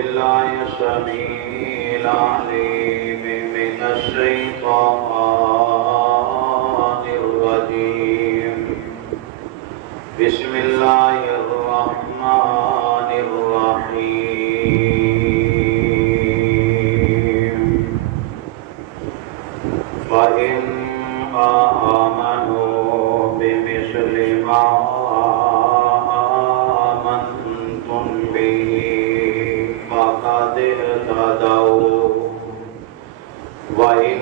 بالله السميع العليم من الشيطان الرجيم بسم الله الرحمن الرحيم فإن آمنوا بمثل ما آمنتم به فقد اهتدوا وإن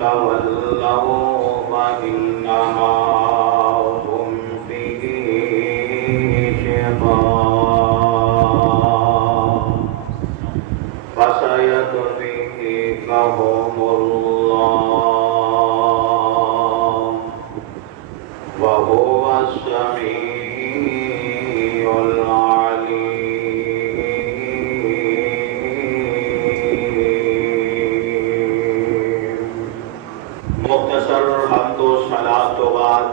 تولوا فإنما هم في شقاق فسيكفيكهم الله وهو السميع العليم۔ مختصر حمد و صلاۃ و بعد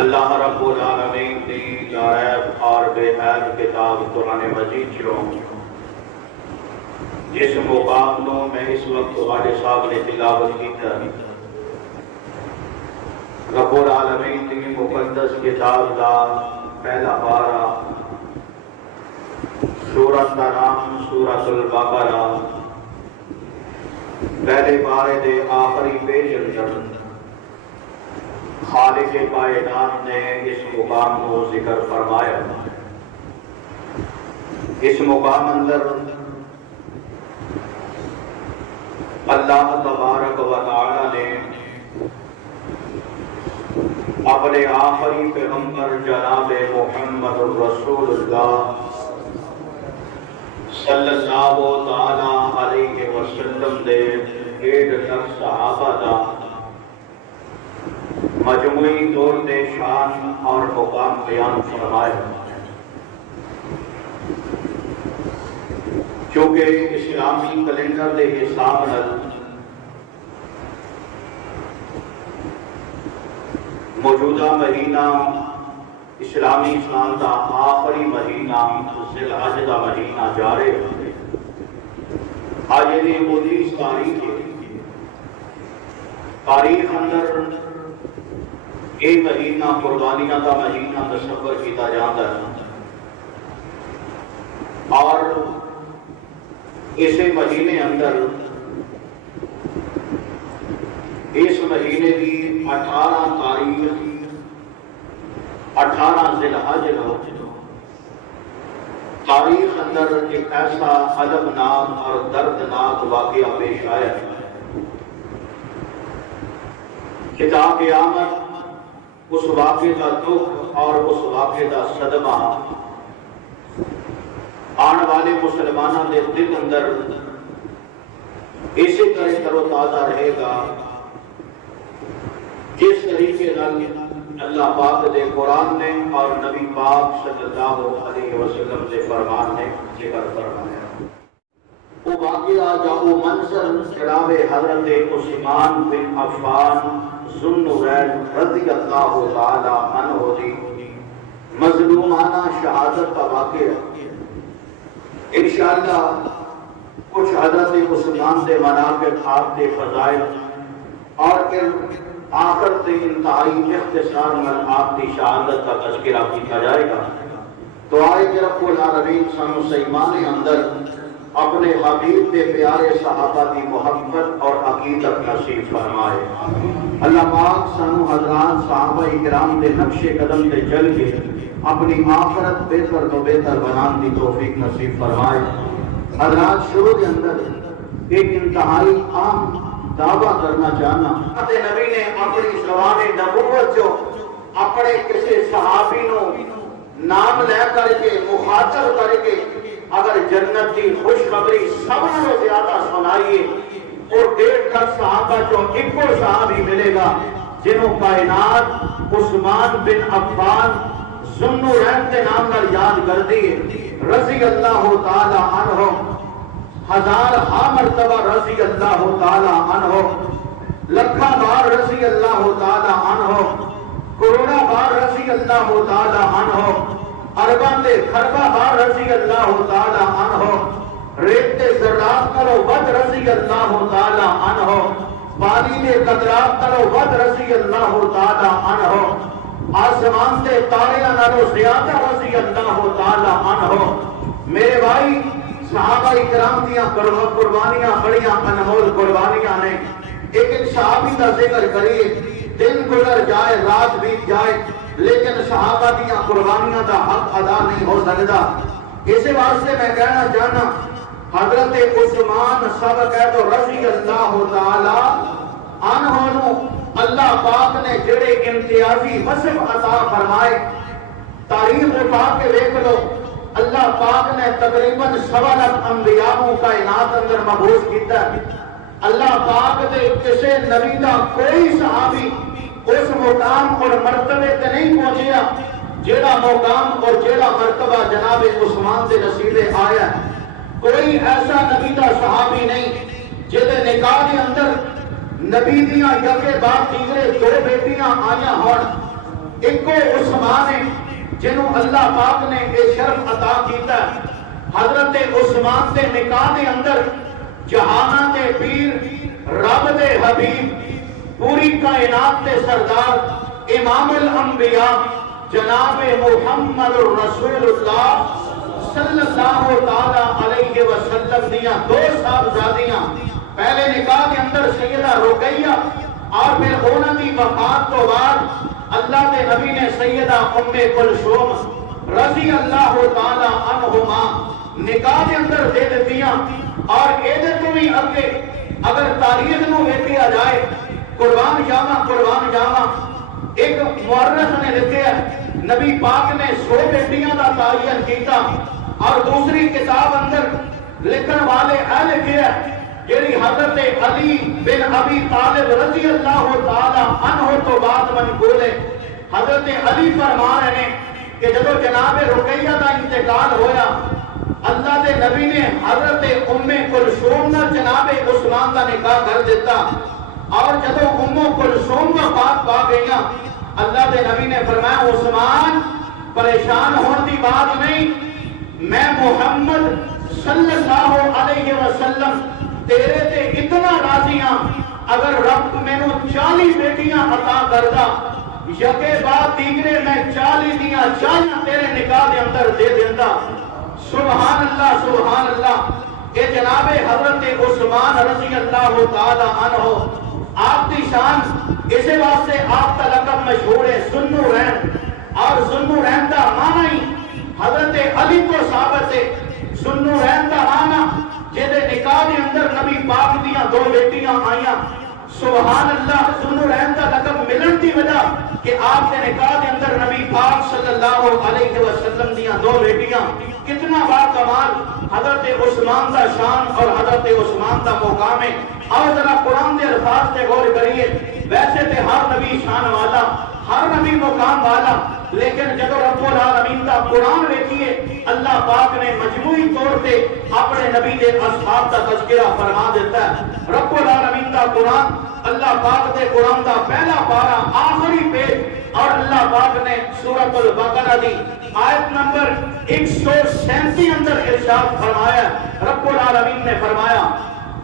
اللہ رب العالمین کی جارب اور بے حد کتاب قرآن مجید چلوں جس مقام کو میں اس وقت والد صاحب نے تلاوت کی تھا رب العالمین کی مقدس کتاب کا پہلا پارہ سورت کا نام سورۃ البقرہ پہلے پارے دے آخری پیج اندر خالق کائنات نے اس مقام کو ذکر فرمایا۔ اس مقام اندر اللہ تبارک و تعالی نے اپنے آخری پیغمبر جناب محمد الرسول اللہ صلی اللہ تعالی علیہ وسلم دے ایک تک صحابہ دا مجموعی طور دے شان اور مقام بیان فرمایا۔ چونکہ اسلامی کیلنڈر دے حساب نال موجودہ مہینہ اسلامی سال دا آخری مہینہ ذی الحج دا مہینہ جا رہے ہیں۔ آج یہ 19 تاریخ ہے۔ تاریخ اندر یہ مہینہ قربانیاں دا مہینہ تصور کیا جاتا ہے اور اسے مہینے اندر اس مہینے کی 18 تاریخ 18 ذی الحج تاریخ اندر ایک ایسا المناک اور دردناک واقعہ پیش آیا کہ تا قیامت اس واقعے کا دکھ اور اس واقعے کا صدمہ آنے والے مسلمانوں کے دل اندر اسی طرح تر و تازہ رہے گا جس طریقے اللہ پاک دے قرآن نے اور نبی پاک صلی اللہ علیہ وسلم دے فرمان نے ذکر فرمایا۔ وہ واقعہ یا وہ منظر جناب حضرت عثمان بن عفان ذو النورین رضی اللہ تعالی عنہ دی مظلومانہ شہادت کا واقعہ انشاءاللہ کچھ حضرت عثمان دے مناقب آپ دے فضائل اور پھر آخر سے انتہائی اختصار میں آپ کی شہادت کا تذکرہ کیا جائے گا۔ تو آئے کہ رب العالمین سانو ایمان اندر اپنے حبیب کے پیارے صحابہ کی محبت اور عقیدت نصیب فرمائے۔ اللہ پاک سانو حضرات صحابہ کرام کے نقش قدم کے چل کے اپنی آخرت بہتر تو بہتر بنان کی توفیق نصیب فرمائے۔ حضرات شروع کے اندر ایک انتہائی عام دعویٰ کرنا چاہنا نبی نے اپنی زبان نبوت جو اپنے کسی صحابی نو نام لے کر کے مخاطب کر کے اگر جنت کی خوشخبری سب سے زیادہ سنائیے اور 1.5 صحابہ جو ایک کو صحابی ملے گا جنہوں کائنات عثمان بن عفان ذو النورین کے نام پر یاد کر دیے رضی اللہ تعالی عنہ، ہزار مرتبہ رضی اللہ تعالی عنہ، لکھا بار رضی اللہ تعالی عنہ، کروڑا بار رضی اللہ تعالی عنہ، عربان دے خربہ بار رضی اللہ تعالی عنہ ریت ذرات کرو ود رضی اللہ تعالی عنہ پانی دے قطرات کرو ود رضی اللہ تعالی عنہ آسمان دے تاریاں نالو زیادہ رضی اللہ تعالی عنہ میرے بھائی صحابہ اکرام دیاں قربانیاں بڑیاں انمول قربانیاں نے ایک صحابی کا ذکر کریے دن گزر جائے رات بیت جائے لیکن صحابہ دیاں قربانیاں دا حق ادا نہیں ہو سکتا اسی واسطے میں کہنا چاہنا حضرت عثمان سب کہہ دو رضی اللہ تعالی عنہ اللہ پاک نے جڑے امتیازی وصف عطا فرمائے تاریخ اٹھا کے دیکھ لو اللہ پاک نے تقریباً 1.25 لاکھ انبیاء کو کائنات اندر مبعوث کیتا ہے اللہ پاک دے کسے نبی دا کوئی صحابی اس مقام اور مرتبے تے نہیں پہنچیا جیڑا مقام اور جیڑا مرتبہ جناب عثمان دے نصیبے آیا ہے کوئی ایسا نبی دا صحابی نہیں جدے نکاح دے اندر نبی دیاں یکے بعد دیگرے 2 بیٹیاں آیا ہون ایک کو عثمان ہے جنہوں اللہ پاک نے یہ شرف عطا کیتا ہے حضرت عثمان دے نکاح دے اندر جہانہ دے پیر رب دے حبیب پوری کائنات دے سردار امام الانبیاء جناب محمد رسول اللہ صلی اللہ تعالی علیہ وسلم دیاں 2 صاحبزادیاں پہلے نکاح کے اندر سیدہ رقیہ اور پھر انہوں دی وفات تو بعد اللہ کے نبی نے سیدہ ام کلثوم رضی اللہ تعالی عنہما نکاح کے اندر دے دیتیاں اور ایدے تو بھی اگے اگر تاریخ نو ویکھیا جائے قربان جاواں ایک مورخ نے لکھے ہے نبی پاک نے 100 بیٹیاں دا تعین کیتا اور دوسری کتاب اندر لکھن والے اے لکھے ہے جیڑی حضرت علی بن ابی طالب رضی اللہ تعالی عنہ تو بعد منقول ہے حضرت علی فرما رہے ہیں کہ جب جناب رقیہ دا انتقال ہویا اللہ دے نبی نے حضرت ام کلثوم نال جناب عثمان دا نکاح کر دیتا اور جب ام کلثوم وفات پا گئیاں اللہ دے نبی نے فرمایا عثمان پریشان ہونے دی بات نہیں میں محمد صلی اللہ علیہ وسلم تیرے تے اتنا راضی ہاں اگر رب میں نو 40 بیٹیاں عطا کردا یکے بعد دیگرے میں 40 دیاں 40 تیرے نکاح دے اندر دے دیندا سبحان اللہ اے جناب حضرت عثمان رضی اللہ تعالی عنہ آپ کی شان اسے واسطے آپ کا لقب مشہور ہے ذو رین اور ذو رین کا معنی ہی حضرت علی کو ثابت ہے ذو رین کا معنی جیدے نکاح دے اندر نبی پاک دیاں 2 بیٹیاں آئیاں سبحان اللہ ذو رین کا لقب ملن دی وجہ کہ آپ کے نکاح دے اندر نبی پاک صلی اللہ علیہ وسلم دیاں 2 بیٹیاں کتنا با کمال حضرت عثمان دا شان اور حضرت عثمان دا مقام ہے اور ذرا قرآن دے الفاظ تے غور کریے ویسے تے ہر نبی شان والا ہر نبی مقام والا لیکن جب رب العالمین کا قرآن دیکھیے اللہ پاک نے مجموعی طور پہ اپنے نبی دے اصحاب کا تذکرہ فرما دیتا ہے رب العالمین کا قرآن اللہ پاک دے قرآن کا پہلا پارہ آخری پیج اور اللہ پاک نے سورۃ البقرہ دی آیت نمبر 137 اندر ارشاد فرمایا رب العالمین نے فرمایا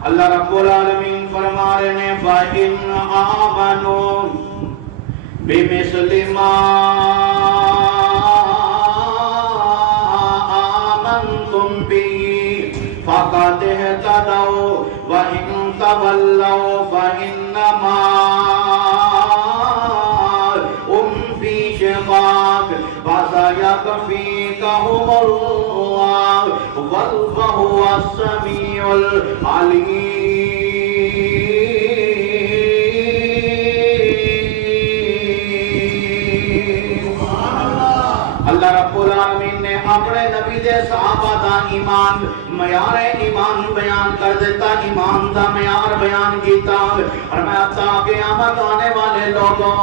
اللہ رب العالمین فرما رہے ہیں فَإِنْ آمَنُوا بِمِثْلِ مَا آمَنْتُمْ بِهِ فَقَدِ اهْتَدَوْا وَإِنْ تَوَلَّوْا فَإِنَّمَا هُمْ فِي شِقَاقٍ فَسَيَكْفِيكَهُمُ اللَّهُ وَهُوَ السَّمِيعُ الْعَلِيمُ اللہ رب العالمین نے اپنے نبی دے صحابہ دا ایمان معیار ایمان بیان کر دیتا ایمان دا معیار بیان کیتا اور میں قیامت آنے والے لوگوں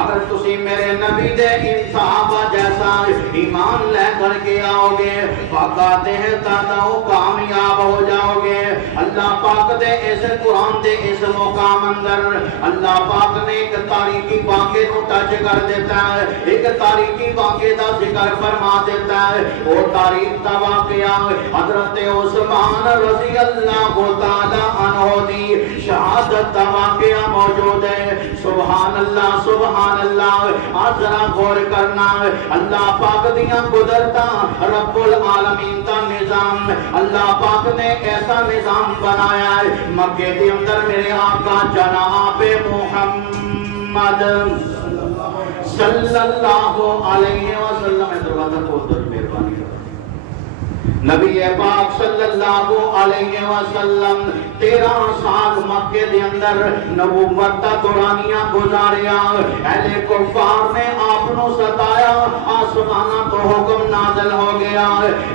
اگر تسی میرے نبی دے ان صحابہ جیسا ایمان لے کر کے آؤ گے فقط اہتدوا کامیاب ہو جاؤ گے اللہ پاک دے اس قرآن دے اس مقام اندر اللہ پاک نے ایک تاریخی واقعے کو ٹچ کر دیتا ہے ایک تاریخی واقعے دا ذکر فرما فرما دیتا ہے وہ تاریخ کا واقعہ حضرت عثمان رضی اللہ تعالی عنہ دی شہادت کا واقعہ موجود ہے. سبحان اللہ سبحان اللہ. آج ذرا غور کرنا اللہ پاک دیاں قدرتاں رب العالمین کا نظام اللہ پاک نے ایسا نظام بنایا ہے مکے کے اندر میرے آقا جناب محمد صلی اللہ علیہ وسلم. دروازہ کھول دو مہربانی نبی پاک صلی اللہ علیہ وسلم 13 سال مکے دے اندر نبوت دا دورانیہ گزاریا. اہل کفار نے آپ نو ستایا آسمانہ تو حکم نازل ہو گیا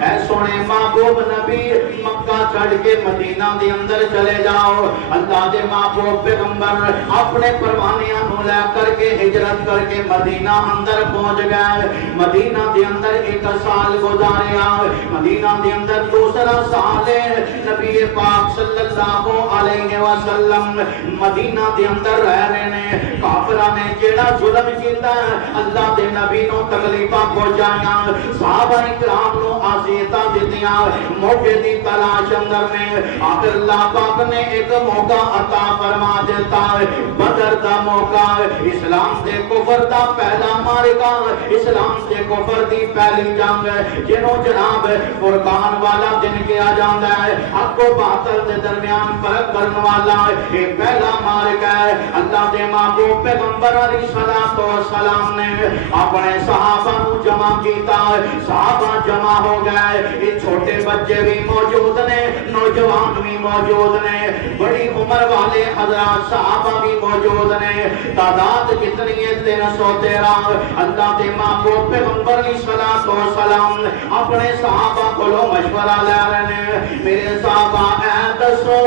اے سونے محبوب نبی مکہ چھڑ کے مدینہ دے اندر چلے جاؤ. اللہ دے محبوب پیغمبر اپنے پروانیاں نو لے کر کے ہجرت کر کے مدینہ اندر پہنچ گئے. مدینہ دے اندر 1 سال گزاریا. مدینہ دے اندر دوسرا سال ہے نبی پاک صلی اللہ علیہ وسلم مدینہ دے اندر رہ رہے نے. کافرہ نے جیڑا ظلم کیتا ہے اللہ دے نبی نو تکلیفاں پہنچائیاں صحابہ اکرام نو اذیتاں دتیاں موقع دی تلاش اندر نے. آخر اللہ پاک نے ایک موقع عطا فرما دیتا ہے بدر دا موقع. اسلام دے کفر دا پہلا معرکہ اسلام دے کفر دی پہلی جنگ جنوں جناب فرقان والا دن کیا جاندہ ہے حق و باطل دے درمیان فرق کرنے والا یہ پہلا معرکہ ہے. اللہ دے محبوب پیغمبر علیہ السلام نے اپنے صحابہ نو جمع کیتا. صحابہ جمع ہو گئے. یہ چھوٹے بچے بھی موجود نے نوجوان بھی موجود نے بڑی عمر والے حضرات صحابہ بھی موجود نے. تعداد کتنی ہے 313. اللہ دے محبوب پیغمبر علیہ السلام اپنے صحابہ کو مشورہ لے رہے ہیں میرے صحابہ اے دسو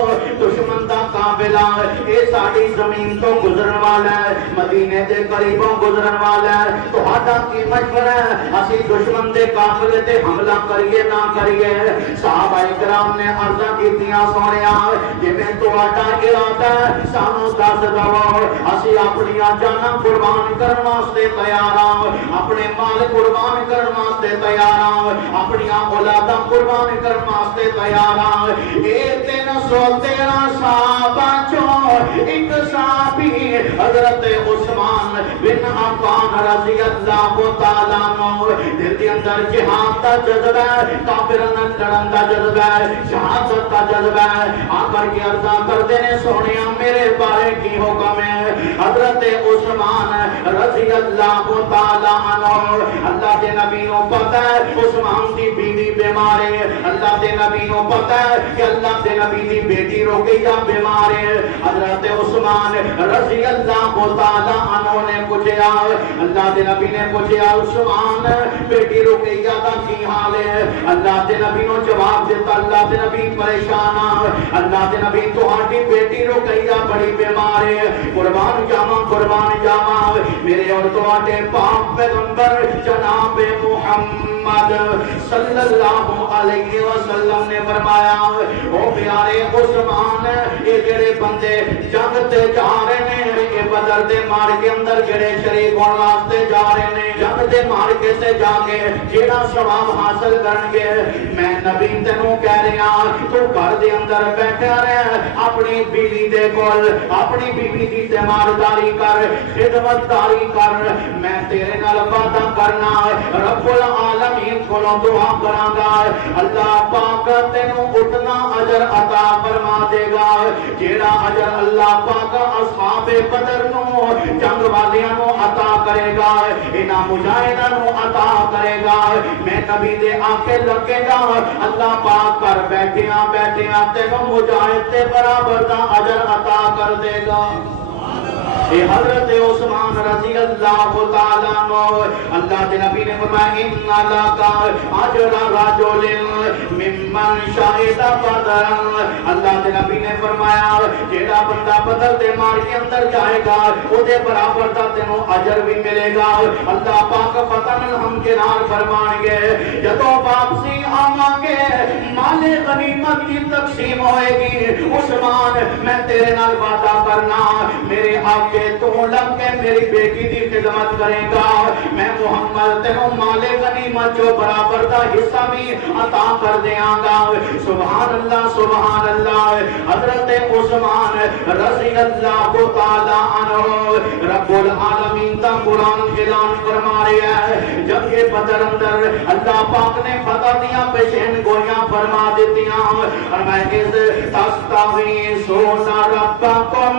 دشمن دا قابلہ اے ساڑی زمین تو گزرن والا ہے مدینے دے قریبوں گزرن والا ہے تو ہاں کی مشورہ ہے اسی دشمن دے قافلے تے حملہ کریے نہ کریے. صحابہ اکرام نے عرضہ کیتیاں سونیا جویں تہاڈا ارادہ ہے سانو دس دو اسی اپنی جاناں قربان کرن واسطے تیار ہاں اپنے مال قربان کرن واسطے تیار ہاں اپنی اولاداں قربان کرن واسطے تیار ہاں. اے 313 صحابہ چوں ایک صحابی حضرت عثمان بن عفان رضی اللہ تعالی عنہ دل دے اندر جہاد دا جذبہ ہے کافراں نال لڑن دا جذبہ ہے شہادت دا جذبہ ہے. آ کر کے عرض کرتے نے سونیا میرے بارے کی حکم ہے. حضرت عثمان رضی اللہ تعالی عنہ اللہ دے نبی نو پتہ ہے عثمان دی بیوی بیمار ہے. اللہ دے نبی نو پتہ ہے کہ اللہ دے نبی دی بیٹی رقیہ بیمار ہے. حضرت عثمان رضی اللہ تعالی عنہ نے پوچھا اللہ دے نبی نے پوچھا عثمان بیٹی رقیہ دا کی حال ہے. اللہ دے نبی نو جواب دیتا اللہ دے نبی پریشان اللہ دے نبی تہاڈی بیٹی رقیہ بڑی بیمار ہے قربان جاواں میرے اور تہاڈے پاک پیغمبر جناب محمد صلی اللہ علیہ وسلم نے فرمایا او پیارے عثمان یہ جڑے بندے جنگ تے جا رہے ہیں یہ بدر دے مارکے اندر جڑے شریک ہون واسطے جا رہے ہیں جنگ دے مارکے تے جا کے جیڑا ثواب حاصل کرن گے میں نبی تینوں کہہ رہا تو گھر دے اندر بیٹھا رہ اپنی بیوی دے کول اپنی بیوی دی تیمارداری کر خدمتداری کر میں تیرے نال وعدہ کرنا رب العالمین کو دعا کراں گا اللہ پاک تینوں اتنا اجر عطا فرما دے گا جیڑا اجر اللہ پاک اصحاب بدر نو جنگ والیاں نو عطا کرے گا انہاں مجاہداں نو عطا کرے گا. میں نبی دے آنکھیں لگے گا اللہ پاک کر بیٹھیاں تینوں مجاہد تے برابر دا اجر عطا کر دے گا. اے حضرت عثمان رضی اللہ تعالیٰ عنہ اللہ کے نبی نے فرمایا ان لکا اجر رجل ممن شہد بدر. اللہ کے نبی نے فرمایا جیڑا بندہ بدر دے مار کے اندر جائے گا او دے برابر دا تینوں اجر بھی ملے گا. اللہ پاک فتن ہم کنار فرمان گے جدوں واپسی آواں گے مال غنیمت کی تقسیم ہوئے گی، عثمان میں تیرے نال وعدہ کرنا میرے آگے تو لگ کے میری بیٹی دی خدمت کرے گا، میں محمد تینوں مال غنیمت جو برابر دا حصہ بھی عطا کر دیاں گا۔ سبحان اللہ سبحان اللہ۔ حضرت عثمان رضی اللہ تعالی عنہ رب العالمین دا قرآن اعلان فرما رہا ہے، جنگ بدر اندر اللہ پاک نے فتح دیاں پیشین گویاں فرما دیتیاں، اور میں اس تستغیثون ربکم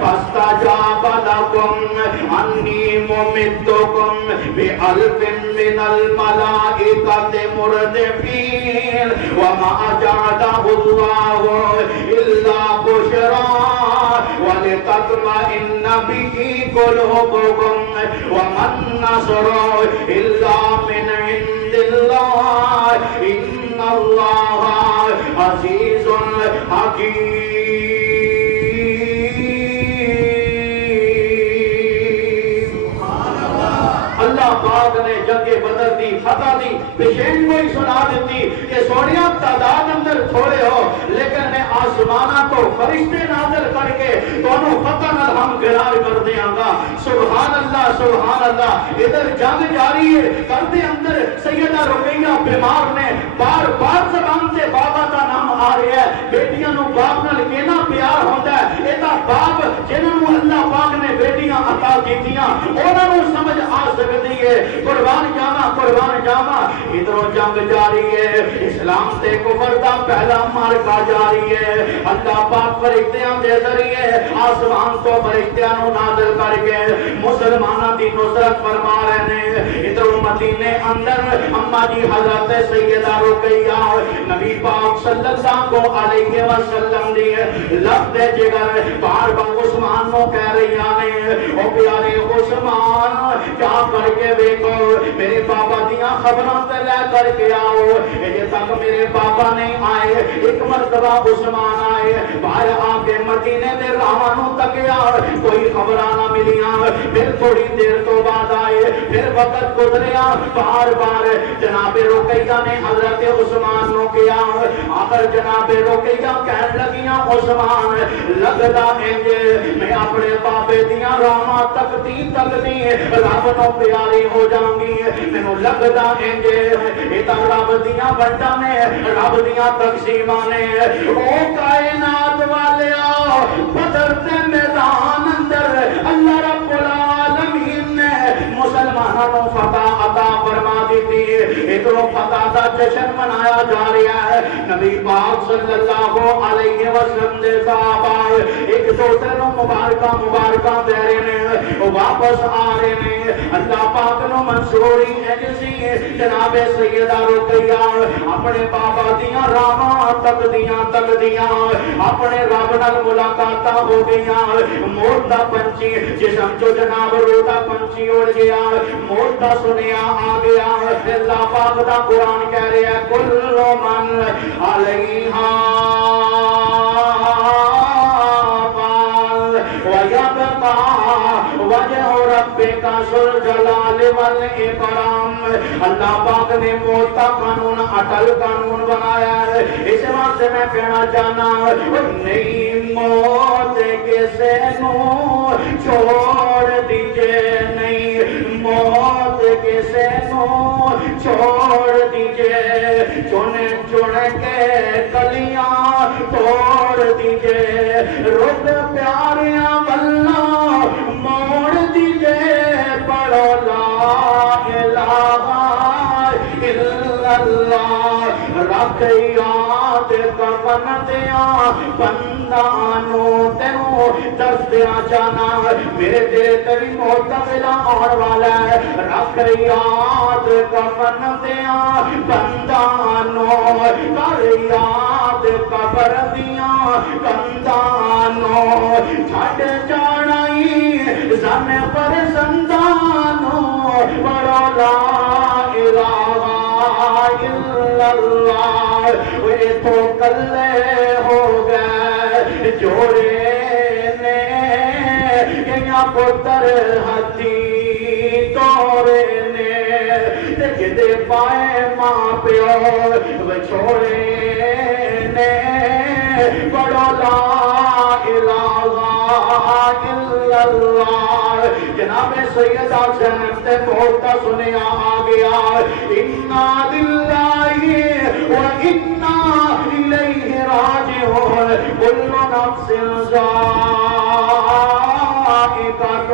فاستجاب لکم انی ممدکم بألف من الملائکۃ مردفین وما جعلہ اللہ الا بشرا ولتطمئن به قلوبکم وما النصر الا من عند اللہ ان اللہ عزیز حکیم۔ اللہ پاک نے جنگ بدر دی فتح دی پیشین گوئی سنا دیتی کہ سونیا تعداد اندر تھوڑے ہو لیکن میں آسمانہ تو فرشتے نازل کر کے دونوں فتح نال ہم گرار کر دیاں گا۔ سبحان اللہ سبحان اللہ۔ ادھر جنگ جاری ہے، کردے اندر سیدہ رقیہ بیمار نے بار بار زبان سے بابا کا نام آ رہا ہے، بیٹیاں نو باپ نال کینا پیار ہوتا ہے، ایتا باپ جنہوں نے اللہ پاک نے بیٹیاں عطا کیتیاں انہوں نے سمجھ آ سکتی ہے۔ قربان جاواں ادھروں جنگ جاری ہے، اسلام تے کفر دا پہلا مارکا جاری ہے۔ اللہ پاک فرشتیاں دے ذریعے آسمان تو فرشتیاں نو نازل کر کے مسلماناں دی نصرت فرما رہے ہیں۔ ادھروں مدینے اندر اما جی حضرت سیدہ رقیہ نبی پاک صلی اللہ علیہ وسلم دی لفظ جگر بار بار عثمان نو کہہ رہی نے، او پیارے عثمان کیا کر کے دیکھو میرے بابا دیاں خبراں تے لے کر کے آؤ۔ یہ تک میرے بابا نہیں آئے، ایک مرتبہ عثمان آئے، باہر آ کے مدینے دے راہاں تکیا، کوئی خبراں نہ ملیاں۔ پھر تھوڑی دیر تو بعد آئے، پھر وقت گزریا، بار بار جناب رقیہ نے حضرت عثمان نو کیا، آخر جناب رقیہ کہنے لگیاں عثمان لگدا انج میں اپنے بابے دیاں راہاں تکتی رب نو پیاری ہو جاؤں گی، مینوں لگدا انج اے تاں رب دیاں ونڈاں نے رب دیاں تقسیماں نے۔ او کائنات والیا بدر دے میدان اندر اللہ رب العالمین نے مسلمانوں کو فتح عطا فرما دیتی، ادھروں فتح دا جشن منایا جا رہا ہے۔ نبی پاک صلی اللہ علیہ وسلم دے صحابہ ایک دوسرے نو مبارکاں دے رہے نے، واپس آ رہے نے۔ اللہ پاک نو منصوری ایسی جناب سیدہ رقیہ اپنے بابا دیاں راہاں تک دیاں اپنے رب نال ملاقاتاں ہو گئیاں۔ مردہ پنچھی جسم جو جناب روتا پنچھی اڑ گیا، مردہ سنیا آ گیا۔ اللہ پاک دا قرآن کہہ رہا ہے کل من علیہا وَيَبْقَى وَجْهُ رَبِّكَ ذُو الْجَلَالِ وَالْإِكْرَامِ۔ اللہ پاک نے موت کا قانون اٹل قانون بنایا ہے۔ اس واسطے میں کہنا چاہنا نہیں موت کسے نو چھوڑ دیجئے، نہیں موت کسے نو چھوڑ دیجئے، چن کے کلیاں توڑ دیجئے، رخ پیاریاں بلّا موڑ دیجئے، پڑھو لا الہ الا اللہ۔ رکھ یاد کفن دیاں بندانوں تینوں درس دیاں جانا، میرے دل تیری موت کا ویلا آن والا ہے۔ رکھ یاد کفن دیاں بندانوں، کر یاد قبر دیاں کندانوں، چھڑ جانائی زن پر زندانوں، پڑھو لا الہ الا اللہ۔ وہ تو کلے ہو گئے جوڑے نے، یا پتر ہاتھی توڑے نے، جدے پائے ماں پیو بچھوڑے نے پڑھو لا الہ الا اللہ۔ جناب سیدہ زینب تے بولتا سنیا آ گیا انا للہ و انا الیہ راجعون کل نفس ذائقۃ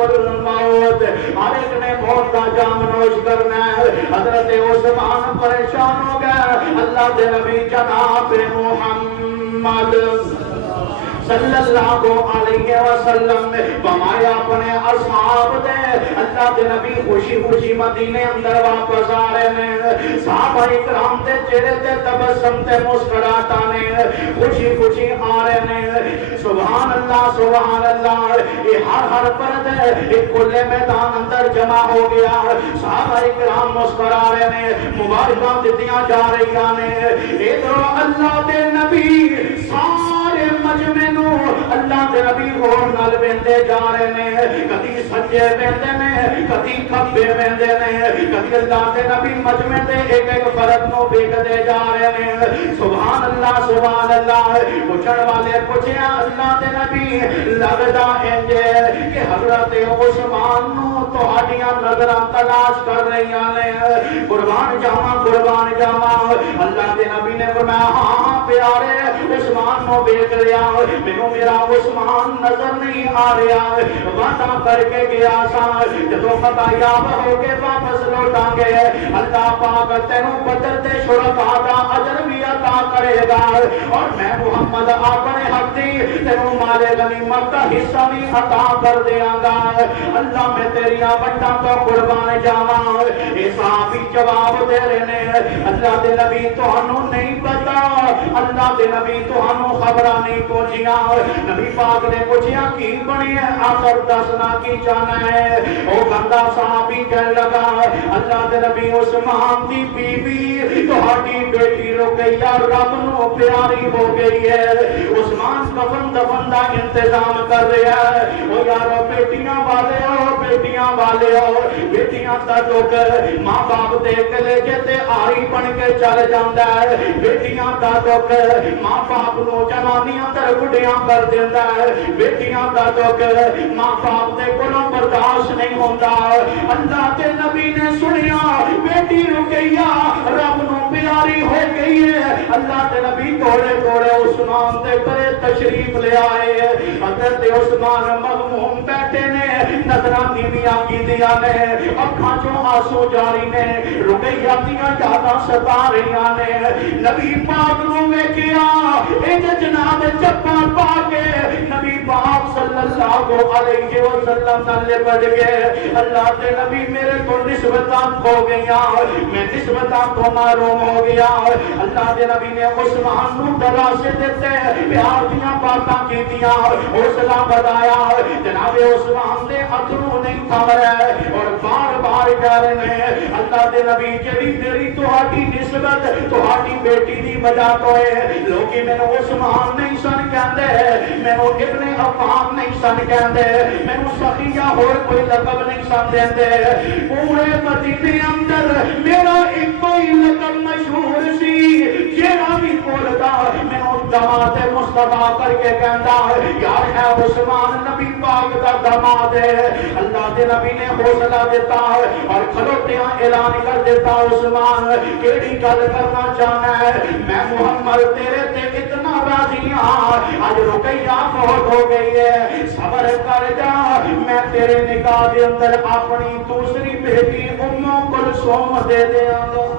الموت، ہر ایک نے موت کا جام نوش کرنا ہے۔ حضرت عثمان پریشان ہو گئے، اللہ کے نبی جناب محمد صلی اللہ علیہ وسلم نے فرمایا اپنے اصحاب دے اللہ کے نبی خوشی خوشی مدینے اندر واپس آ رہے ہیں، صحابہ اکرام دے چہرے تے تبسم تے مسکراہٹ نے خوشی خوشی آ رہے ہیں۔ سبحان اللہ، یہ ہر فرد ایک کھلے میدان اندر جمع ہو گیا، صحابہ اکرام مسکرا رہے ہیں، مبارکاں دتیاں جا رہی نے۔ ادھر اللہ دے نبی سارے مجمع نو اللہ دے نبی غور نال ویندے جا رہے ہیں، کدی سجے ویندے نے کدی کھبے ویندے نے، کدی اللہ دے نبی مجمع دے ایک ایک فرد نو ویکھدے جا رہے ہیں۔ سبحان اللہ، پوچھن والے پوچھیا اللہ دے نبی لگدا انج کہ حضرت عثمان نو تہاڈیاں نظراں تلاش کر رہی نے، قربان جاواں۔ اللہ دے نبی نے فرمایا ہاں پیارے عثمان نو ویکھ لیا، مینوں میرا عثمان نظر نہیں آ رہا، وعدہ کر کے گیا سا جدوں فتیاب ہو کے واپس لوٹاں گے اللہ پاک تینوں بدر تے شہداء دا اجر بھی عطا کرے گا، اور میں محمد اپنے حق دی تینوں مال غنیمت کا حصہ بھی عطا کر دیاں گا۔ اللہ میں تیریاں وٹاں تو قربان جاواں۔ اے صحابی جواب دے رہے نے اللہ دے نبی تانوں نہیں پتا، اللہ دے نبی تانوں خبراں نہیں پہنچیاں۔ نبی پاک نے پوچھیا کی بنی ہے، آخر دسنا کی چاہنا ہے؟ او بندہ صحابی کہنے لگا اللہ دے نبی عثمان دی بی بی تہاڈی بیٹی رقیہ رب نو پیاری ہو گئی ہے، عثمان کفن دفن دا انتظام کر رہا ہے۔ او یارو بیٹیاں والے ہو، بیٹیاں دا دکھ ماں باپ دے گلے تے آری بن کے چل جاندا ہے، بیٹیاں دا دکھ ماں باپ نو جوانیاں تے بڑھیاں کر دیندا ہے، بیٹیاں دا دکھ ماں باپ دے کولوں برداشت نہیں ہوندا۔ اللہ تے نبی نے سنیا بیٹی رقیہ رب نو پیاری ہو گئی ہے، اللہ تے نبی توڑے عثمان دے گھرے تشریف لے آئے۔ حضرت عثمان مغموم بیٹھے نے، نظراں نیویاں کیتیاں نے، اکھاں چوں آنسو جاری نے، رقیہ دیاں یاداں ستا رہیاں نے۔ نبی پاک نو ویکھیا اے جناب چپا پا کے نبی پاک صلی اللہ علیہ وسلم نال لپٹ گئے۔ اللہ دے نبی میرے کو نسبتاں کھو گئیاں، میں نسبتاں کو معلوم ہو گیا۔ اللہ دے نبی نے عثمان نو دلاسے دیتے، پیار دیاں باتاں کیتیاں، حوصلہ بتایا۔ جناب عثمان دے اتھرو نہیں تھم رہے اور بار بار کہہ رہے ہیں اللہ دے نبی جڑی میری تہاڈی نسبت تہاڈی بیٹی دی وجہ تو ہے، لوگ مینوں عثمان نہیں سن کہندے، مینوں ابن عفان نہیں سن کہندے، مینوں سخیہ ہور کوئی لقب نہیں سن دیندے۔ پورے مدینے اندر میرا ایک ہی لقب مشہور سی، جیڑا بھی بولدا مینوں داماد مصطفیٰ کر کے کہندا یار ہے عثمان نبی پاک دا داماد ہے۔ اللہ دے نبی نے حوصلہ دیتا اور کھلوتیاں اعلان کر دیتا عثمان کیڑی گل کرنا چاہنا ہے؟ میں محمد تیرے تے اتنا راضی ہاں، آج رقیہ فوت ہو گئی ہے، صبر کر جا، میں تیرے نکاح دے اندر اپنی دوسری بیٹی ام کلثوم دے دیاں گا۔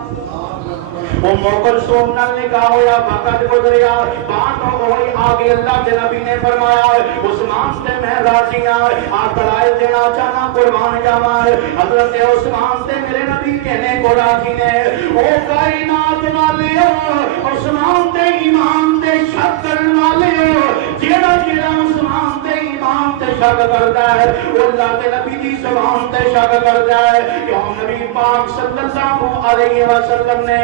ام کلثوم نال نکاح ہویا، وقت گزریا، بات ہوئی آگے۔ اللہ کے نبی نے فرمایا عثمان سے میں راضی ہاں، آپ دلائل دینا چاہنا قربان جاواں۔ حضرت عثمان سے میرے نبی کہنے کو راضی نے، او کائنات والے عثمان دے ایمان دے شک کرن والے، جیڑا عثمان دے ایمان تے شک کرتا ہے وہ اللہ کے نبی دی زبان تے شک کرتا ہے کہ نبی پاک صلی اللہ علیہ وسلم نے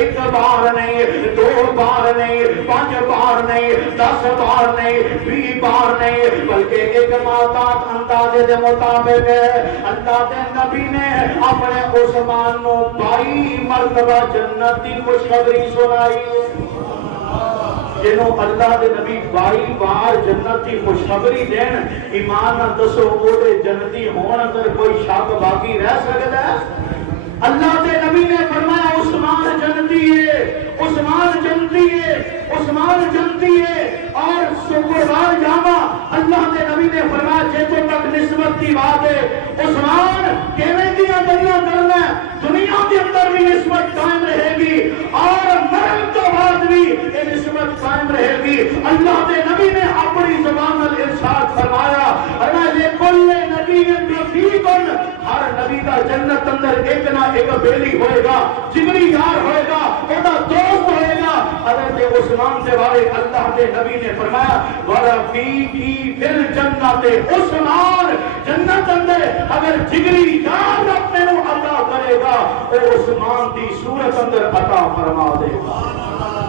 ایک بار نہیں، دو بار نہیں، 5 بار نہیں، 10 بار نہیں، 20 بار نہیں، بلکہ ایک معتاد اندازے دے مطابق اللہ کے نبی نے اپنے عثمان نو 22 مرتبہ جنت دی خوشخبری سنائی ہے۔ جنہوں اللہ دے نبی 22 بار جنت کی خوشخبری دین، ایمان نہ دسو وہ جنتی ہون اگر کوئی شک باقی رہ سکتا ہے؟ اللہ دے نبی نے فرمایا عثمان جنتی ہے، عثمان جنتی ہے، عثمان جنتی ہے۔ اور شکروار جامع اللہ دے نبی نے فرمایا جیتوں تک نسبت کی بات ہے عثمان کیویں دیاں گلیاں کرنا دنیا کے اندر بھی نسبت قائم رہے گی اور مرن تو بعد بھی یہ نسبت قائم رہے گی۔ اللہ دے نبی نے اپنی زبان ارشاد فرمایا لِكُلِّ نَبِيٍّ رَفِيقٌ، ہر نبی کا جنت اندر ایک نہ ایک بیلی ہوئے گا، جگری یار ہوئے گا، اونا دوست ہوئے گا۔ حضرت عثمان سے بارے اللہ دے نبی نے فرمایا وَرَفِيقِي فِي الْجَنَّةِ، عثمان جنت اندر اگر جگری یار اپنے نو عطا کرے گا وہ عثمان دی صورت اندر عطا فرما دے گا۔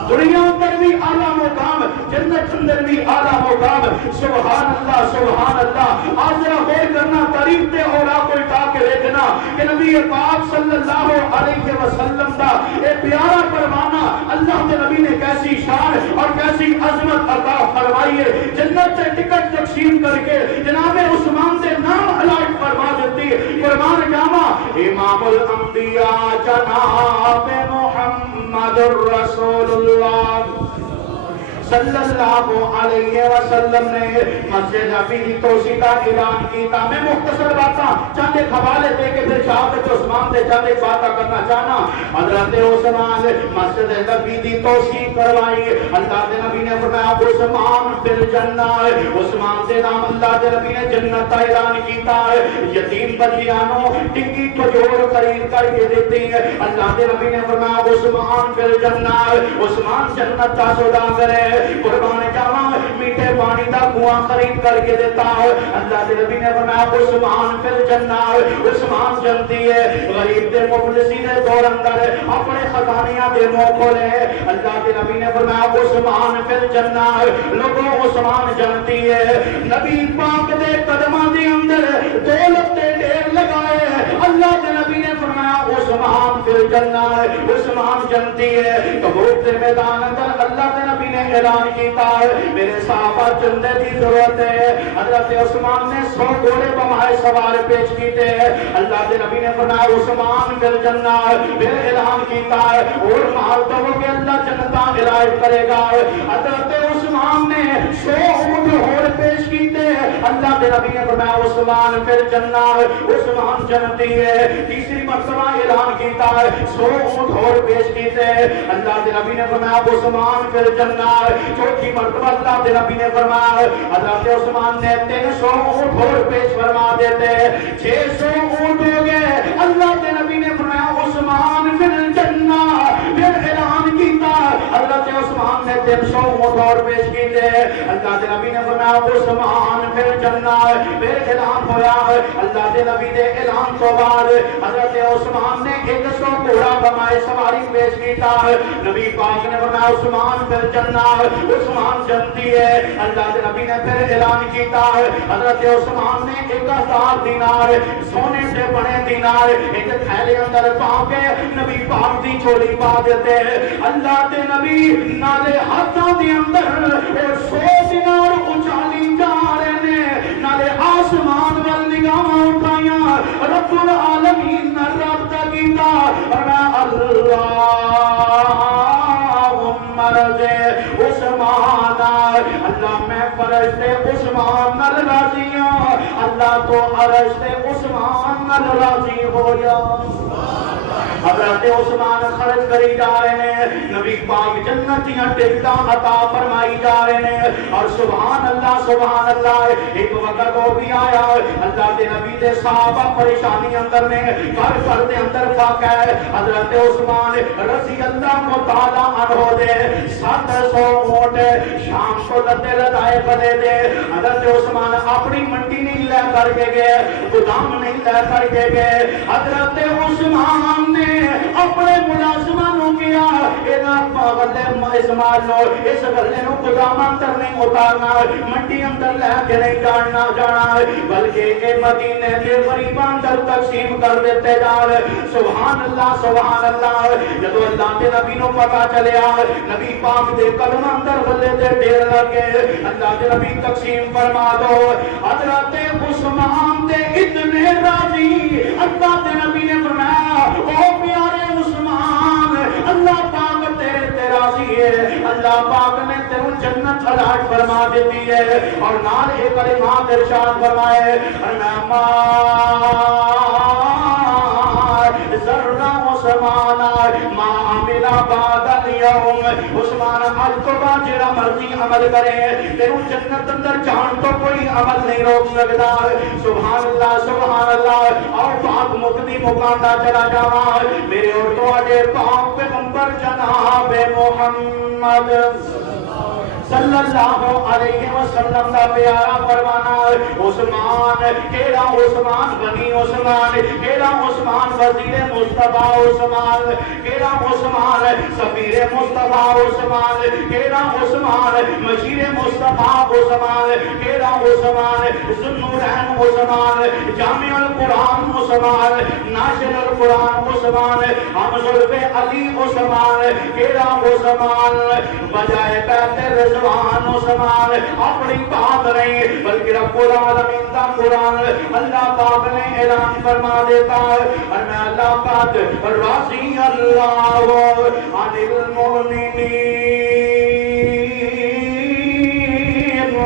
دنیا اندر بھی اعلیٰ مقام، جنت اندر بھی اعلیٰ مقام۔ سبحان اللہ سبحان اللہ۔ آج ذرا غور کرنا تاریخ تے اور آپ کو اٹھا کے دیکھنا کہ نبی پاک صلی اللہ علیہ وسلم کا اے پیارا پروانہ اللہ کے نبی نے کیسی شان اور کیسی عظمت عطا فرمائی ہے۔ جنت سے ٹکٹ تقسیم کر کے جناب عثمان سے نام الاٹ فرما دیتی ہے۔ قربان جاوا امام الانبیاء جناب محمد الرسول اللہ صلی اللہ علیہ وسلم نے مسجد نبی کی توسیع کا اعلان کیتا۔ میں مختصر باتاں چند ایک حوالے دے کے پھر شہادت عثمان سے چند ایک باتاں کرنا چاہنا۔ حضرت عثمان مسجد نبی کی توسیع کروائی، اللہ کے نبی نے فرمایا عثمان فی الجنہ، عثمان سے نام اللہ کے نبی نے جنت کا اعلان کیتا ہے۔ یتیم بچیانوں ٹکی کھجور خرید کر کے دیتی ہے، اللہ کے نبی نے فرمایا عثمان فی الجنہ، عثمان جنت کا سوداگر ہے۔ قربان جاواں میٹھے پانی دا کنواں خرید کر کے دیتا ہے، اللہ کے نبی نے فرمایا عثمان فی الجنہ، عثمان جنتی ہے۔ غریب دے مفلسی دے دور اندر اپنے خزانیاں دے منہ کھولے، اللہ کے نبی نے فرمایا عثمان فی الجنہ، لوگوں عثمان جنتی ہے۔ نبی پاک دے قدماں دے اندر دولت دے ڈھیر لگائے، اللہ کے نبی نے فرمایا عثمان فی الجنہ، عثمان جنتی ہے۔ تبوک دے میدان اندر اللہ کے نبی نے اعلان کیتا ہے میرے صحابہ چندے دی ضرورت ہے، حضرت عثمان نے 100 گھوڑے بمائے سوار پیش کیتے ہیں، اللہ کے نبی نے فرمایا عثمان فی الجنہ، پھر اعلان کیتا ہے اور مال دو کہ اللہ جنتاں عنایت کرے گا۔ حضرت عثمان نے 100 اونٹ اور پیش کیتے ہیں، اللہ کے نبی نے فرمایا عثمان فی الجنہ، عثمان جنتی ہے۔ تیسری مرتبہ اعلان کیتا ہے 100 اونٹ اور پیش کیتے ہیں، اللہ کے نبی نے فرمایا عثمان فی الجنہ۔ چوتھی مرتبہ اللہ کے نبی نے فرمایا حضرت عثمان نے 300 اونٹ اور پیش فرما دیتے، 600 اونٹ ہو گئے، اللہ کے نبی نے فرمایا عثمان فی الجنہ، پھر اعلان کیتا حضرت عثمان نے 300 اونٹ اور پیش کیتے، اللہ کے نبی نے فرمایا عثمان فی الجنہ، پھر اعلان ہویا، اللہ کے نبی دے اعلان تو بعد حضرت عثمان نے 100 گھوڑا بمائے سواری پیش کیتا، نبی پاک نے فرمایا عثمان فی الجنہ، عثمان جنتی ہے۔ اللہ کے نبی نے پھر اعلان کیتا ہے حضرت عثمان نے 1000 دینار سونے سے بنے دینار ایک تھیلے اندر پا کے نبی پاک دی چولی پا دیتے ہیں، اللہ کے نبی نالے ہاتھوں دے اندر 100 دینار اچھالی جا رہے ہیں، نالے آسمان وال نگاہاں اٹھائیاں، رب العالمین نے رابطہ کیتا اور میں مرضے عثمان، اللہ میں فرض دے عثمان نال راضی ہوں، اللہ تو عرش دے عثمان نال راضی ہو یا حضرت عثمان خرج کری جا رہے ہیں، نبی پاک جنت دیاں ٹکٹاں عطا فرمائی جا رہے ہیں، اور سبحان اللہ ایک وقت وہ بھی آیا اللہ کے نبی دے صحابہ پریشانی اندر نے گھر دے اندر واقع ہے حضرت عثمان رضی اللہ تعالی عنہ دے 700 اونٹ شام کو لدے لدائے بنے دے حضرت عثمان اپنی منڈی نہیں لے کر کے گئے، گودام نہیں لے کر کے گئے، حضرت عثمان نے اپنے ملازمانوں کیا اس مال نو اس گلے نو گودام اندر نہیں اتارنا، منڈی اندر لے کے نہیں جانا بلکہ اے مدینے کے غریباں اندر تقسیم کر دیتے جان۔ سبحان اللہ جب اللہ کے نبی نو پتا چلیا نبی پاک دے قدم اندر غلے دے ڈھیر لگے اللہ کے نبی تقسیم فرما دو، حضرت عثمان دے اتنے راضی اللہ کے نبی نے فرمایا او پیارے عثمان اللہ پاک تیرے تے راضی ہے، اللہ پاک نے تیرے جنت حلاج فرما دیتی ہے، اور نال ایک کلمات ارشاد فرمائے ما ذرا عثمان ما عمل بعد اليوم، عثمان آج تو بعد جڑا مرضی عمل کرے تیرے جنت اندر جان تو کوئی عمل نہیں روک سکتا۔ سبحان اللہ اور پاک مقدی مکاندا چلا جاواں میرے اور تواڈے پاک پیغمبر جناب محمد صلی اللہ علیہ وسلم دا پیارا فرمانا عثمان کیڑا عثمان بنی عثمان کیڑا عثمان وزیر مصطفیٰ عثمان کیڑا عثمان سفیر مصطفیٰ عثمان کیڑا عثمان مشیر مصطفیٰ عثمان کیڑا عثمان ذوالنورین عثمان جامع القرآن عثمان ناشر القرآن عثمان حمزہ علی عثمان کیڑا عثمان بجائے بیت رضوان عثمان اپنی بات نہیں بلکہ رب العالمین کا قرآن اللہ پاک نے اعلان فرما دیتا ہے اور میں اللہ پاک راضی اللہ عن المؤمنین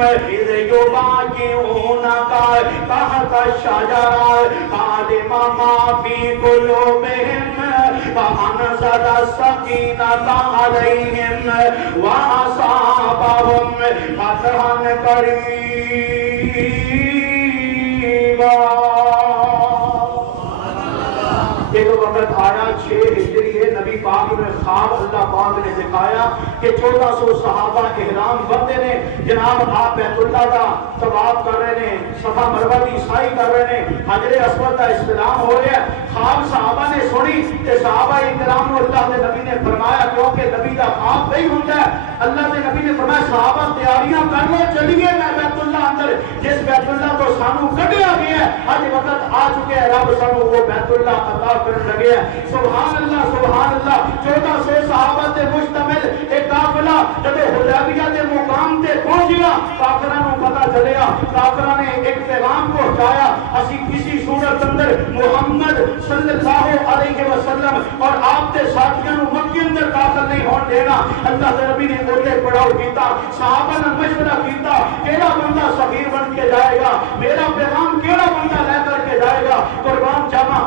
اذ یبایعونک تحت الشجرۃ فعلم ما فی قلوبہم فأنزل السکینۃ علیہم وأصابہم فتحا قریبا۔ ایک وقت آیا 6 ہجری ہے نبی پاک نے خواب اللہ پاک نے دکھایا کہ 1400 صحابہ احرام بندے نے جناب آپ بیت اللہ کا طواف کر رہے ہیں، صفا مروہ کی سعی کر رہے ہیں، حجر اسود کا استلام ہو رہا ہے۔ خواب صحابہ نے سنی کہ صحابہ کرام کو اللہ کے نبی نے فرمایا کیونکہ نبی کا خواب نہیں ہوتا ہے، اللہ کے نبی نے فرمایا صحابہ تیاریاں کر لو چلیے میں بیت اللہ اندر جس بیت اللہ کو سانو کڈیا گیا ہے آج وقت آ چکے ہیں رب سانو وہ بیت اللہ عطا کرنے لگے ہیں۔ سبحان اللہ 1400 صحابہ سے مشتمل ایک قافلہ جب حدیبیہ کے مقام تے پہنچیا کافروں کو پتہ چلیا، کافروں نے ایک پیغام پہنچایا اسی کسی صورت اندر محمد صلی اللہ علیہ وسلم اور آپ کے ساتھیوں کو مکے اندر داخل نہیں ہون دینا۔ اللہ کے نبی نے اوتے پڑاؤ کیتا، صحابہ نے مشورہ کیتا کیڑا بندہ سفیر بن کے جائے گا، میرا پیغام کیڑا بندہ لے کر کے جائے گا، قربان جاواں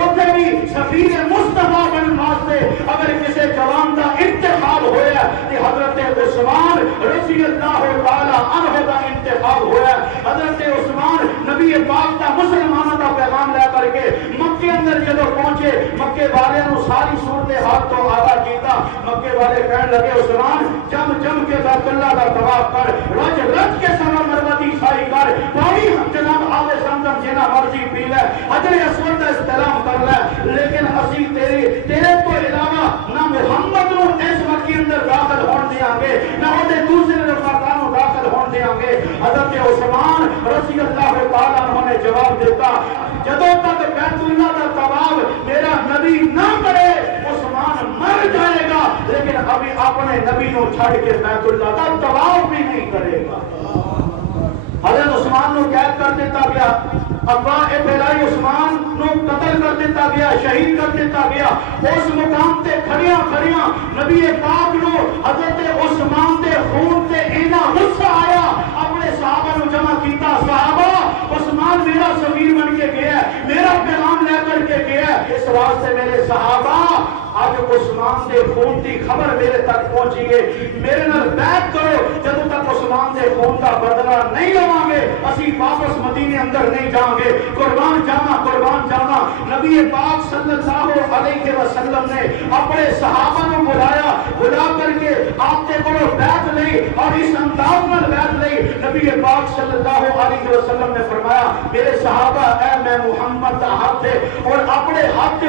اوتے بھی سفیر مصطفیٰ بن واسطے اگر کسی جوان کا انتخاب ہویا کہ حضرت عثمان رضی اللہ تعالی عنہ کا انتخاب ہویا۔ حضرت عثمان نبی پاک کا مسلمانوں کا پیغام لے کر کے مکے اندر جب پہنچے مکے والے نے ساری صورتحال تو آگاہ کیتا، مکے والے کہنے لگے عثمان جم کے بیت اللہ کا طواف کر، رج کے صفا مروہ کی سعی کر، پانی جناب آب زمزم جنا مرضی پی لے، حجر اسود کا استلام کر لے، لیکن اسی تیرے تو علاوہ نہ محمد نو اس مکے اندر داخل ہون دیاں گے نہ وہ دوسرے رفاقاں نو داخل ہون دیاں گے۔ حضرت عثمان رضی اللہ تعالیٰ عنہ نے جواب دیتا جدوں تک بیت اللہ کا طواف میرا نبی نہ کرے عثمان مر جائے گا، لیکن ابھی اپنے نبی نو چھڑ کے بیت اللہ کا طواف بھی نہیں کرے گا۔ حضرت عثمان نو قید کر دیتا گیا، ابا ابتدائی عثمان نو قتل کر دیتا گیا، شہید کر دیتا گیا۔ اس مقام تے کھڑیاں نبی پاک نو حضرت عثمان دے خون تے اینا غصہ آیا، اپنے صحابہ نو جمع کیتا، صحابہ عثمان میرا سفیر بن کے گیا ہے، میرا پیغام لے کر کے گیا ہے، اس واسطے میرے صحابہ اج عثمان دے خون دی خبر میرے تک پہنچی ہے، میرے نال بیعت کرو، جدوں تک عثمان دے خون دا بدلہ نہیں لواں گے اسی واپس مدینے اندر نہیں جاؤں گے۔ قربان جاواں نبی پاک صلی اللہ علیہ وسلم نے اپنے صحابہ کو بلا کر کے آپ کے کو بیعت لئی اور اس انداز میں بیعت لئی۔ نبی پاک صلی اللہ علیہ وسلم نے فرمایا میرے صحابہ اے میں محمد دا ہاتھ ہے، اور اپنے ہاتھ کے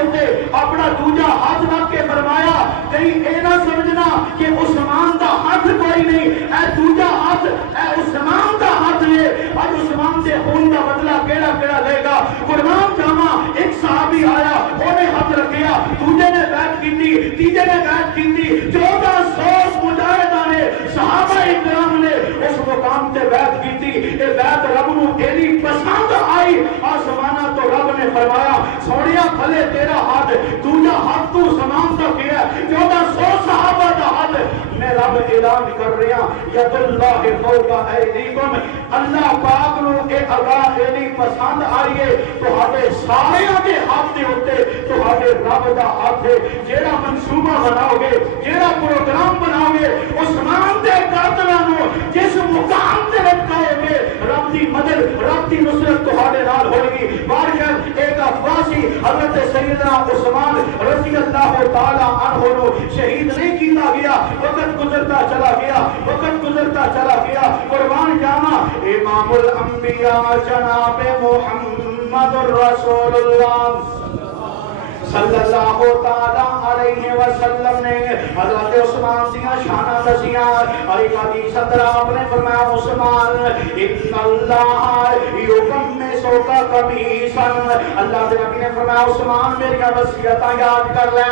اپنا دوجا ہاتھ رکھ کے فرمایا کہیں اے نہ سمجھنا کہ عثمان دا ہاتھ کوئی نہیں، اے دوجا ہاتھ اے عثمان دا ہاتھ ہے، اور عثمان سے خون دا بدلہ کیڑا لے گا۔ قربان جاواں ایک صحابی آیا، اونے ہاتھ رکھیا، دوجے نے بیعت کیتی، تیجے نے بیعت کیتی، 1400 مجاہداں نے صحابہ اکرام نے اس مقام تے بیعت کیتی۔ اے بیعت رب نو ایڈی پسند آئی، آسمانہ تو رب نے فرمایا سونیا بھلے تیرا ہاتھ دوجا ہاتھ تو سامان تو کیا 1400 صحابہ دا ہاتھ میں رب اعلان کر رہا ید اللہ فوق ایدیکم، اللہ پاک نو اے ادا ایڈی پسند آئی ہے تہاڈے سارے دے ہاتھ دے اوتے تہاڈے رب دا ہاتھ ہے۔ جیڑا منصوبہ بناؤ گے، جیڑا پروگرام بناؤ گے، عثمان دے قاتلاں نو جس مقام تے لٹکاؤ گے، رب دی مدد رب دی نصرت تہاڈے نال ہوئے گی۔ بارکہ ایک افواسی حضرت سیدنا عثمان رضی اللہ تعالی عنہ نو شہید نہیں کیتا گیا، وقت گزرتا چلا گیا۔ قربان جاواں امام الانبیاء جناب محمد رسول اللہ صلی اللہ تعالی علیہ وسلم نے حضرت عثمان دیاں شاناں دسیاں، اور ایک حدیث اندر آپ نے فرمایا عثمان ان اللہ یقمص کا قمیصا، اللہ کے نبی نے فرمایا عثمان میری وصیتاں یاد کر لے،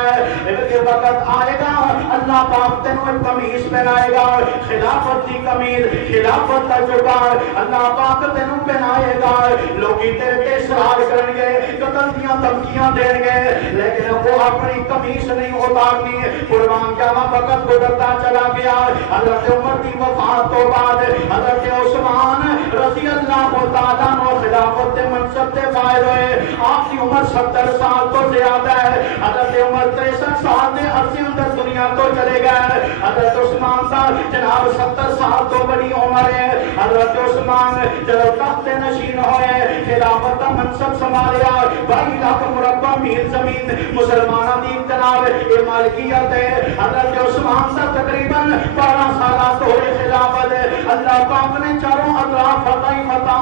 ایک وقت آئے گا اللہ پاک تینوں ایک قمیص پہنائے گا، خلافت کی قمیص، خلافت کا جوبار اللہ پاک تینوں پہنائے گا، لوگ تیرے تے اصرار کریں گے، قتل دیاں دھمکیاں دیں گے، لیکن وہ اپنی قمیص نہیں اتارنی۔ قربان جاواں وقت گزرتا چلا گیا، حضرت عمر کی وفات تو بعد حضرت عثمان رضی اللہ تعالیٰ عنہ خلافت کے منصب سے فائز ہوئے۔ آپ کی عمر 70 سال تو زیادہ ہے، حضرت عمر 63 سال میں عرصے اندر دنیا تو چلے گئے، حضرت عثمان صاحب جناب 70 سال تو بڑی عمر ہے۔ حضرت عثمان جب تخت نشین ہوئے، خلافت کا منصب سنبھالیا، 22 لاکھ مربع میل زمین مسلمانوں کی جناب یہ مالکیت ہے۔ حضرت عثمان کا تقریباً 12 سال تو ہوئے خلافت، اللہ پاک نے چاروں اطراف فتح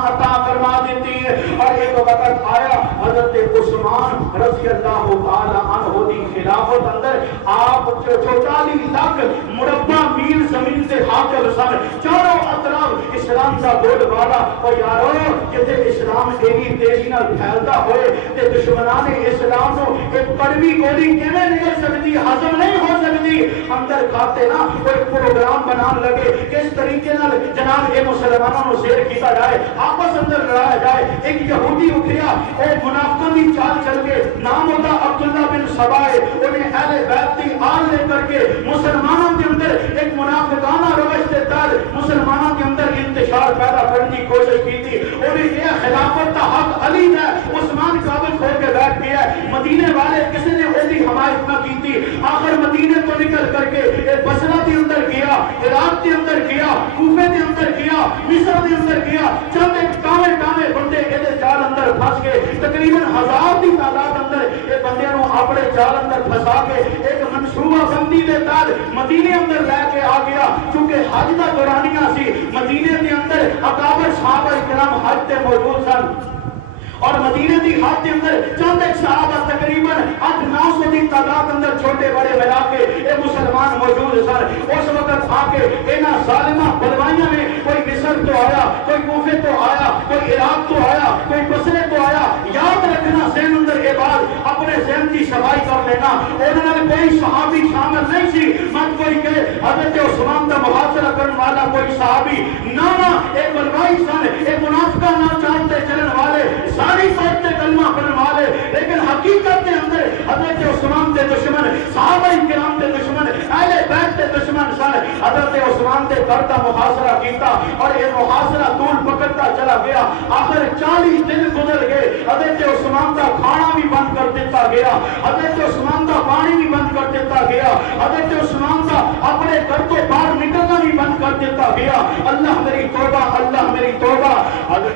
عطا فرما دیتی، اور ایک وقت آیا حضرت عثمان رضی اللہ تعالی عنہ کی خلافت اندر آپ 44 لاکھ مربع میل زمین سے حاکم سن، چاروں اطراف اسلام کا بول بالا۔ اور یارو جتے اسلام ایڈی تیزی نال پھیلتا ہوئے تے دشمنان اسلام نو ایک کڑوی گولی کیویں نکل سکتی، ہضم نہیں ہو سکتی، اندر کھاتے نا کوئی پروگرام بنان لگے کس طریقے نال جناب یہ مسلمانوں نو زیر کیتا جائے، آپس اندر لڑایا جائے۔ ایک یہودی اٹھیا اور منافقوں کی چال چل کے نام ہوتا عبداللہ بن سبا ہے، انہیں اہل بیت کی آل لے کر کے مسلمانوں کے اندر ایک منافقانہ روش کے تحت مسلمانوں کے اندر انتشار پیدا کرنے کی کوشش کی تھی۔ انہیں یہ خلافت کا حق علی نے عثمان قابل کھول کے بیٹھ گیا ہے، مدینے والے کسی نے ایسی حمایت نہ کی تھی۔ آخر مدینے تو نکل کر کے بصرہ کے اندر گیا، عراق کے اندر گیا، کوفے کے اندر گیا، مصر کے اندر گیا، چند ایک ٹاوے بندے یہ جال اندر پھنس گئے، تقریباً 1000 کی تعداد اندر یہ بندے نو اپنے جال اندر پھنسا کے ایک منصوبہ بندی کے تحت مدینے اندر لے کے آ گیا۔ چونکہ حج کا دورانیہ سی، مدینے کے اندر اکابر صحابہ کرام حج تے موجود سن، اور مدینے کی حد کے اندر چند ایک صحابہ تقریباً 800-900 کی تعداد اندر چھوٹے بڑے ملا کے یہ مسلمان موجود سن۔ اس وقت آ کے انہاں ظالمہ بلوائیاں نے کوئی مصر تو آیا، کوئی کوفے تو آیا، کوئی عراق تو آیا، کوئی بصرے تو آیا۔ یاد رکھنا ذہن اندر یہ بات، اپنے ذہن کی صفائی کر لینا، انہوں نے کوئی صحابی شامل نہیں سی، مت کوئی کہ حضرت عثمان کا محاصرہ کرنے والا کوئی صحابی، نہ ایک بلوائی سن، ایک منافقہ نہ چاہتے چلن والے، ساری صورت کلمہ پڑھنے والے، لیکن حقیقت کے اندر حضرت عثمان کے دشمن، صحابہ کرام کے دشمن، اہل بیت کے دشمن سن۔ حضرت عثمان عثمان دے گھر دا محاصرہ کیتا اور یہ محاصرہ طول پکڑتا چلا گیا. آخر 40 دن گزر گئے. حضرت عثمان دا کھانا بھی بند کر دیتا گیا, حضرت عثمان دا پانی بھی بند کر دیتا گیا, حضرت عثمان دا اپنے گھر تو باہر نکلنا بھی بند کر دیتا گیا. اللہ میری توبہ, اللہ میری توبہ.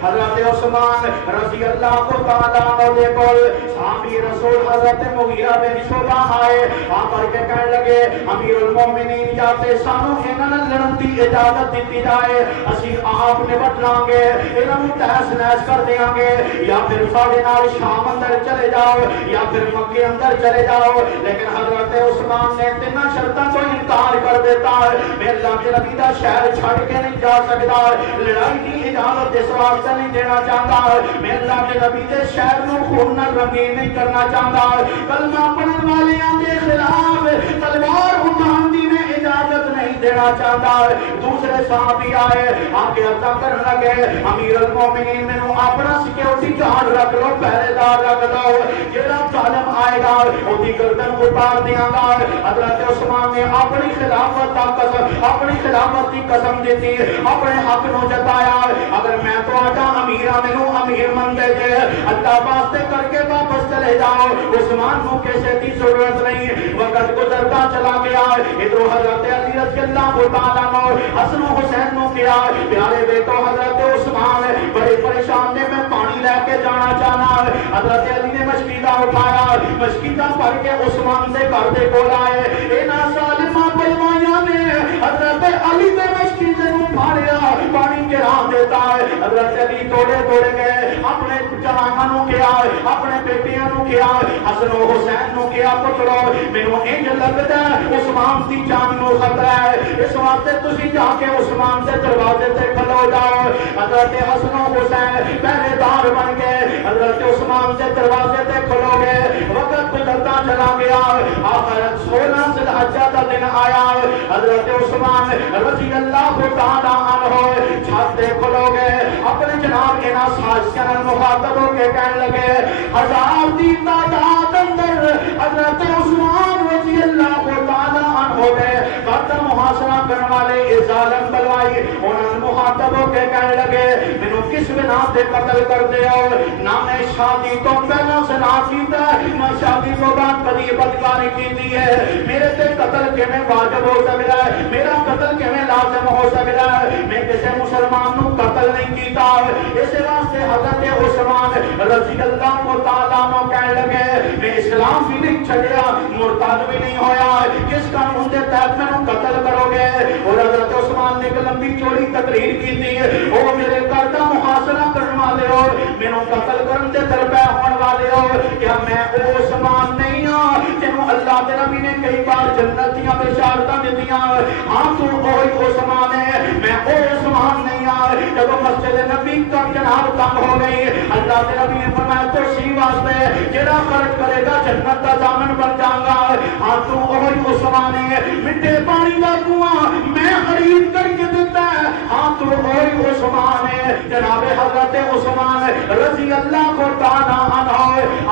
حضرت عثمان رضی اللہ تعالیٰ عنہ کو صحابی رسول حضرت مغیرہ بن شعبہ آئے, آ کر کے کہنے لگے امیر المومنین جاتے سانو انہاں لڑن دی اجازت دیتی جائے, اسی آپ نے بٹلاں گے, انہاں تحس نحس کر دیاں گے, یا پھر ساڈے نال شام اندر چلے جاؤ یا پھر مکے اندر چلے جاؤ. لیکن حضرت عثمان نے تینوں شرطاں تو انکار کر دیتا ہے. میں اللہ کے نبی دا شہر چھڑ کے نہیں جا سکتا, لڑائی کی اجازت اس واسطے نہیں دینا چاہتا, میں اللہ کے نبی دے شہر نو خون نال رنگین نہیں کرنا چاہتا, کلمہ پڑھن والیاں دے خلاف تلوار اٹھان دی میں اجازت نہیں دینا چاہتا. دوسرے صحابی آئے, آگے عرض کرنے لگے امیر المومنین مینوں اپنا سیکورٹی گارڈ رکھ لو, پہرے دار رکھ لو, جڑا ظالم آئے گا اودی گردن اتار دیاں گا. حضرت عثمان نے اپنی خلافت کا قسم, اپنی خلافت کی قسم دیتی, اپنے حق نو جتایا. اگر میں تو آجا امیرہ مینوں امیر من دے جے, اللہ واسطے کر کے واپس چلے جاؤ. عثمان کو کیسے کی ضرورت نہیں, وقت گزرتا چلا گیا. ادھر حضرت علی رضی اللہ تعالیٰ عنہ حسن و حسین نو کیا, پیارے بیٹو حضرت عثمان بڑے پریشان نے, میں پانی لے کے جانا چاہنا. حضرت علی نے مشکیدہ اٹھایا, مشکیدہ پڑھ کے عثمان سے گھر دے کول آئے. انہاں ظالماں بلوائیاں نے حضرت علی دے مشکیدے نو پھاڑیا, پانی کے راہ دیتا ہے. حضرت علی توڑے توڑے گئے, اپنے جواناں نو کیا, اپنے بیٹیاں نو کیا, حسن و حسین نو کیا, پترو مینوں انج لگدا ہے عثمان دی جان نو خطرہ ہے, اس واسطے تسی جا کے عثمان دے دروازے تے کھلو جاؤ. حضرت حسن و حسین پہرے دار بن گئے, حضرت عثمان دے دروازے تے کھلو گئے. وقت گزرتا چلا گیا, آخر 16 ذی الحجہ کا دن آیا. حضرت عثمان رضی اللہ تعالیٰ عنہ چھت تے کھلو گئے, اپنے جناب انہاں سازشاں نال مخاطب ہو کے کہنے لگے 1000 دی تعداد اندر حضرت عثمان رضی اللہ تعالیٰ عنہ دے قتل محاصرہ کرنے والے اے ظالم بلوائی. انہاں مخاطب ہو کے کہنے لگے مینوں کس بنا تے قتل کر دے ہو, نہ میں شادی تو پہلا زنا کیتا, نہ شادی تو بعد کبھی بدکاری کیتی ہے, میرے تے قتل کیویں واجب ہو سکدا ہے, میرا قتل کیویں لازم ہو سکدا ہے, میں کسے مسلمان نو قتل نہیں کیتا. اس واسطے حضرت عثمان رضی اللہ تعالیٰ عنہ کہنے لگے میں اسلام بھی نہیں چھڈیا, مرتد بھی نہیں ہویا, کس قانون دے تحت مینوں قتل کرو گے. اور حضرت عثمان نے ایک لمبی چوڑی تقریر کی تھی, او میرے گھر دا محاصرہ کرنے والے ہو, مینوں قتل کرن دے درپے ہون والے ہو, کیا میں او عثمان نہیں ہاں جنوں اللہ دے نبی نے کئی بار جنت دیاں بشارتاں دتیاں. ہاں تو اوہی عثمان ہے, میں او عثمان نہیں ہاں. جب مسجد نبی کا جناب تنگ ہو گئی, اللہ کے نبی نے فرمایا تو سی واسطے جڑا خرچ کرے گا جنت کا ضامن بن جائے گا. ہاں تو اوہی عثمان ہے, مٹھے پانی کا کنواں میں خرید کر کے دیتا ہے. ہاں تو اوہی عثمان ہے. جناب حضرت عثمان رضی اللہ تعالیٰ عنہ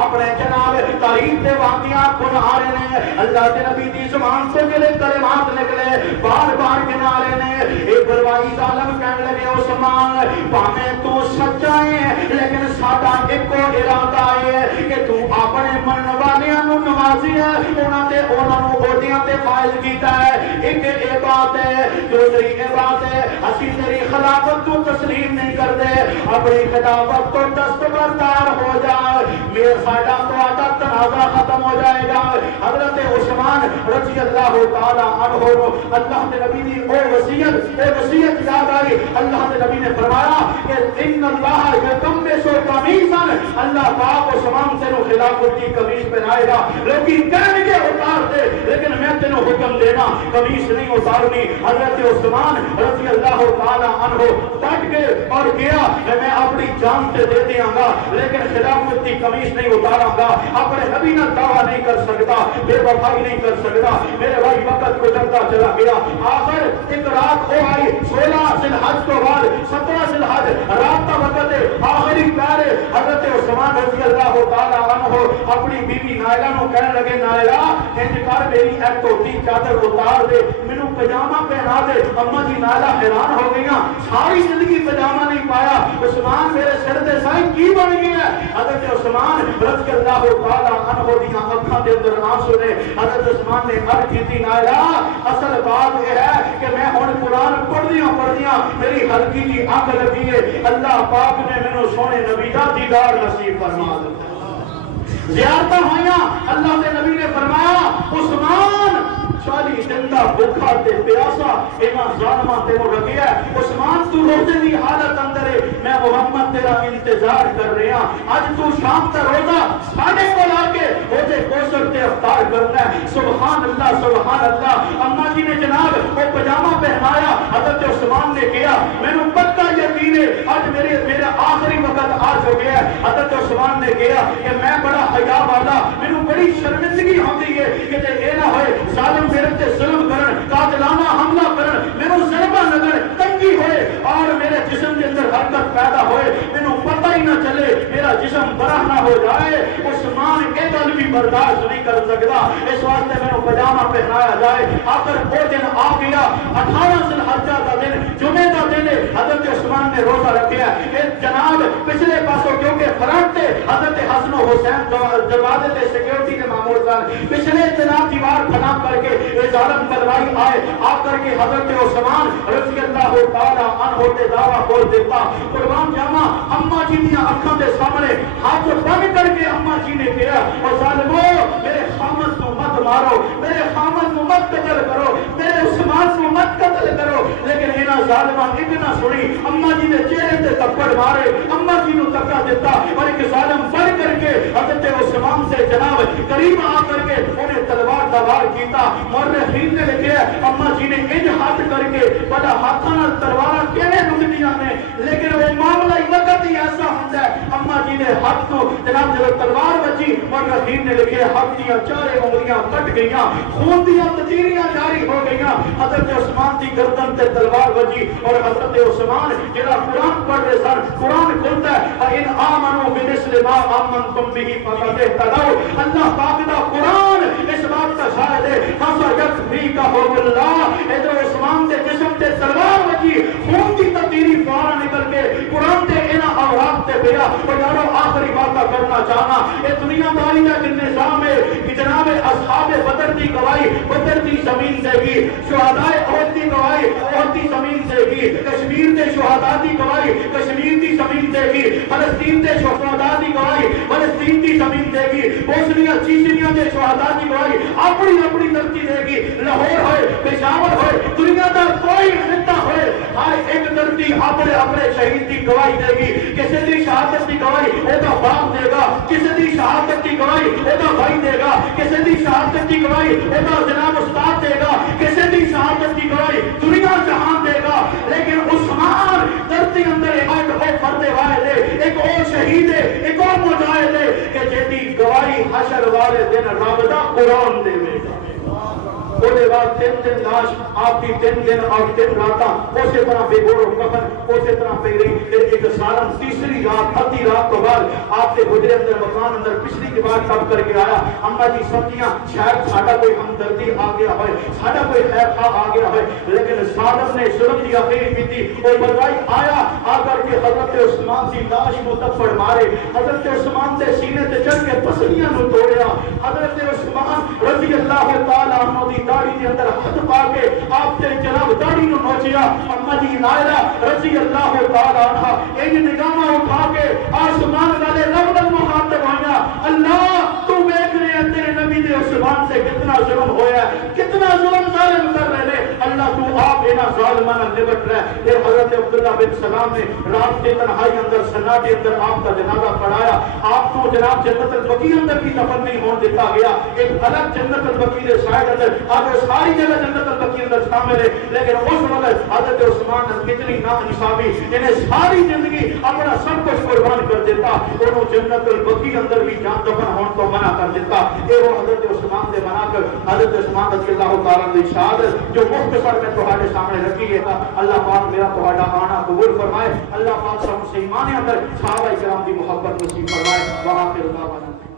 اپنے جناب تاریخ دے واقعات سنا رہے نے, اللہ کے نبی دی زبان سے جڑے کلمات نکلے بار بار گنا رہے نے. ایک بلوائی ظالم کہنے لگے عثمان پاویں تو سچا ہے لیکن ساڈا ایک ارادہ ہے کہ تو اپنے من والیاں نو نوازی ہے, انہاں تے انہاں نو عہدیاں تے فائز کیتا ہے. ایک اے بات ہے, دوسری اے بات ہے اسی تیری خلافت کو تسلیم نہیں کرتے, اپنی خلافت کو دستبردار ہو جا, میرا ساڈا تہاڈا تنازع ختم ہو جائے گا. حضرت عثمان رضی اللہ تعالی عنہ اللہ کے نبی دی او وصیت یاد آئی. اللہ کے نبی نے فرمایا کہ ان اللہ یکمس قمیصا, اللہ پاک عثمان سے نو خلافت کی قمیص پہنائے گا. لوگ کہیں گے اتار دے, لیکن میں تینوں حکم دینا قمیص نہیں اتارنی. حضرت عثمان رضی اللہ تعالی عنہ ڈٹ کے اور گیا میں اپنی جان سے دے دیاں گا لیکن خلافت کی قمیص نہیں اتاراں گا. اپنے نبی نہ دعویٰ نہیں کر سکتا, بے وفائی نہیں کر سکتا. میرے بھائی وقت گزرتا چلا گیا. آخر ایک رات ہو آئی 16 ذی الحج کے بعد 17 ذی الحج آج رات کا وقت ہے، آخری پہر ہے، حضرت عثمان رضی اللہ تعالیٰ عنہ اپنی بیوی نائلہ نو کہنے لگے نائلہ انج کر میری ایک دھوتی چادر اتار دے، مینوں پجامہ پہنا دے۔ اما جی نائلہ حیران ہو گئیاں، ساری زندگی پجامہ نہیں پایا، عثمان میرے سر دے سائیں کی بن گیا ہے؟ حضرت عثمان رضی اللہ تعالیٰ عنہ دیاں اکھاں دے اندر آنسو نے، حضرت عثمان نے عرض کی نائلہ اصل بات یہ ہے کہ میں ہن قرآن پڑھدیاں میری ہلکی جی اکھ لگی ہے، اللہ پاک نے مینوں سونے نبی دا دیدار نصیب فرما دتا۔ زیارتاں ہوئیاں، اللہ کے نبی نے فرمایا عثمان 40 دن دا بھوکا تے پیاسا انہاں ظالماں تے رکھیا ہے، عثمان تو روزے دی حالت اندر ہے، میں محمد تیرا انتظار کر رہا، اج تو شام کا روزہ ساڈے کول آ کے روزے کوثر تے افطار کرنا ہے۔ سبحان اللہ سبحان اللہ۔ اما جی نے جناب وہ پجامہ پہنایا، حضرت عثمان نے کہا مینوں پکا یقین ہے اج میرا آخری وقت آ چکا ہے۔ حضرت عثمان نے کہا کہ میں بڑا حیا والا، مینوں بڑی شرمندگی ہوندی ہے کہ تے اے نہ ہوئے ظالم میرے تے ظلم کرن، قاتلانہ حملہ کرن، مینوں ضربہ لگن، تنگی ہوئے اور میرے جسم کے اندر حرکت پیدا ہوئے، مینوں پتہ ہی نہ چلے، میرا جسم برہ نہ ہو جائے۔ عثمان یہ گل بھی برداشت نہیں کر سکتا، اس واسطے مینوں پجامہ پہنایا جائے۔ آخر وہ دن آ گیا، 18 ذی الحجہ کا دن، جمعے کا دن ہے، حضرت عثمان نے روزہ رکھا ہے۔ جناب پچھلے پاسوں کیونکہ فرنٹ تے حضرت حسن و حسین دروازے تے سیکورٹی کے معمول سن، پچھلے جناب دیوار بنا کر کے یہ ظالم بلوائی آئے، آ کر کے حضرت عثمان رضی اللہ تعالی عنہ تے دعویٰ کھول دیتا۔ قربان جاواں اما جی دیاں اکھاں دے سامنے ہاتھ بن کر کے اما جی نے کہا او ظالمو میرے خامد کو مت مارو، میرے خامد کو مت قتل کرو، میرے عثمان کو مت قتل کرو، لیکن انہاں ظالماں ایک نہ سنی، اما جی نے چہرے تے تھپڑ مارے، اما جی نو دھکا دیتا اور ایک ظالم بن کر کے حضرت عثمان سے جناب قریب آ کر کے انہیں تلوار دا وار کیتا۔ مورخین نے لکھا اما جی نے انج ہاتھ کر کے بڑا ہاتھاں نال تلواراں کیویں لٹدیاں نے، لیکن وہ معاملہ ہی وقت ہی ایسا ہوندا ہے، اما جی نے ہاتھ تو جناب جب تلوار بچی، مورخین نے لکھا ہاتھ دیاں چارے انگلیاں کٹ گئیاں، خون دیاں تجیریاں جاری ہو گئیاں، حضرت عثمان دی گردن تے تلوار بچی اور حضرت عثمان جڑا قرآن پڑھ رہے سن، قرآن کھلتا ہے فَإِنْ آمَنُوا بِمِثْلِ مَا آمَنْتُمْ بِهِ فَقَدِ اهْتَدَوْا، اللہ پاک دا قرآن اس بات کا شاہد ہے، فَسَيَكْفِيكَهُمُ اللَّهُ۔ ادھر عثمان دے جسم تے تلوار بچی، خون دی تبدیلی فوراً نکل کے قرآن تے انہاں اوراق تے پیا۔ اور یارو آخری بات کرنا چاہنا، یہ دنیا داری کا نظام ہے کہ جناب اصحاب بدر دی گواہی بدر دی زمین دے گی، شہداء احد دی گواہی احد دی زمین دے گی، کشمیر دے شہداء دی گواہی کشمیر دی زمین دے گی، فلسطین دے شہداء دی گواہی فلسطین دی زمین دے گی، بوسنیا چیچنیا دے شہداء دی گواہی اپنی اپنی دھرتی دے گی، لاہور ہوئے پشاور ہوئے دنیا دا کوئی خطہ ہوئے ہر ایک دھرتی اپنے اپنے شہید دی گواہی دے گی۔ کسی دی شہادت دی گواہی وہ دا باپ دے گا، کسی دی شہادت دی گواہی وہ دا بھائی دے گا، کسی دی شہادت دی گواہی وہ دا جناب استاد دے گا، کسی دی شہادت دی گواہی دنیا جہان دے گا، لیکن عثمان دھرتی اندر ایک اور فرد واحد ہے، ایک اور شہید ہے، ایک اور مجاہد ہے کہ جیدی گواہی حشر والے دن رب دا قرآن دے گا۔ وہ دے بعد 3 دن لاش آپ کی 3 دن اور 3 راتاں اسی طرح بے گور و کفن اسی طرح پہ رہی۔ ایک سالن تیسری رات آدھی رات تو بعد آپ کے حجرے اندر مکان اندر پچھلی کی بات کب کر کے آیا، اما جی سمجھیاں شاید ساڈا کوئی ہمدردی آ گیا ہوئے، ساڈا کوئی خیر خواہ آ گیا ہوئے، لیکن ظالم نے ظلم دی آخری پیتی اور بلوائی آیا آ کر کے حضرت عثمان کی لاش کو تپڑ مارے، حضرت عثمان کے سینے تے چڑھ کے پسلیاں نو توڑیا، حضرت عثمان رضی اللہ تعالیٰ عنہ دی داڑھی کے اندر ہاتھ پا کے آپ نے جناب داڑھی نو نوچیا۔ اما جی نائلہ رضی اللہ تعالیٰ عنہ ایک نگاہ اٹھا کے آسمان والے رب نال مخاطب ہویا، اللہ تو دیکھ رہے ہیں تیرے نبی دے عثمان سے کتنا ظلم ہویا ہے، کتنا ظلم ظالم کر رہے ہیں، اللہ تو آپ انہاں ظالماں نال نبٹ رہے۔ پھر حضرت عبداللہ بن سلام نے رات کے تنہائی اندر سناٹے اندر آپ کا جنازہ پڑھایا، آپ کو جناب جنت البقیع اندر بھی دفن نہیں ہونے دیتا گیا، ایک الگ جنت البقیع دے سائڈ اندر آپ ساری جگہ جنت البقیع اندر شامل ہے، لیکن اس وقت حضرت عثمان کتنی ناانصافی، انہیں ساری زندگی اپنا سب کچھ قربان کر کر دیتا انہوں جنت البقی اندر بھی جان دفن ہون تو منع کر دیتا. اے وہ حضرت عثمان دے بنا کر حضرت عثمان رضی اللہ تعالیٰ عنہ شہادت جو مختصر میں تہاڈے سامنے رکھی ہے. اللہ پاک میرا تہاڈا آنا قبول فرمائے. اللہ پاک سب سے ایمان اندر صحابہ کرام دی محبت نصیب فرمائے. وآخر دعوانا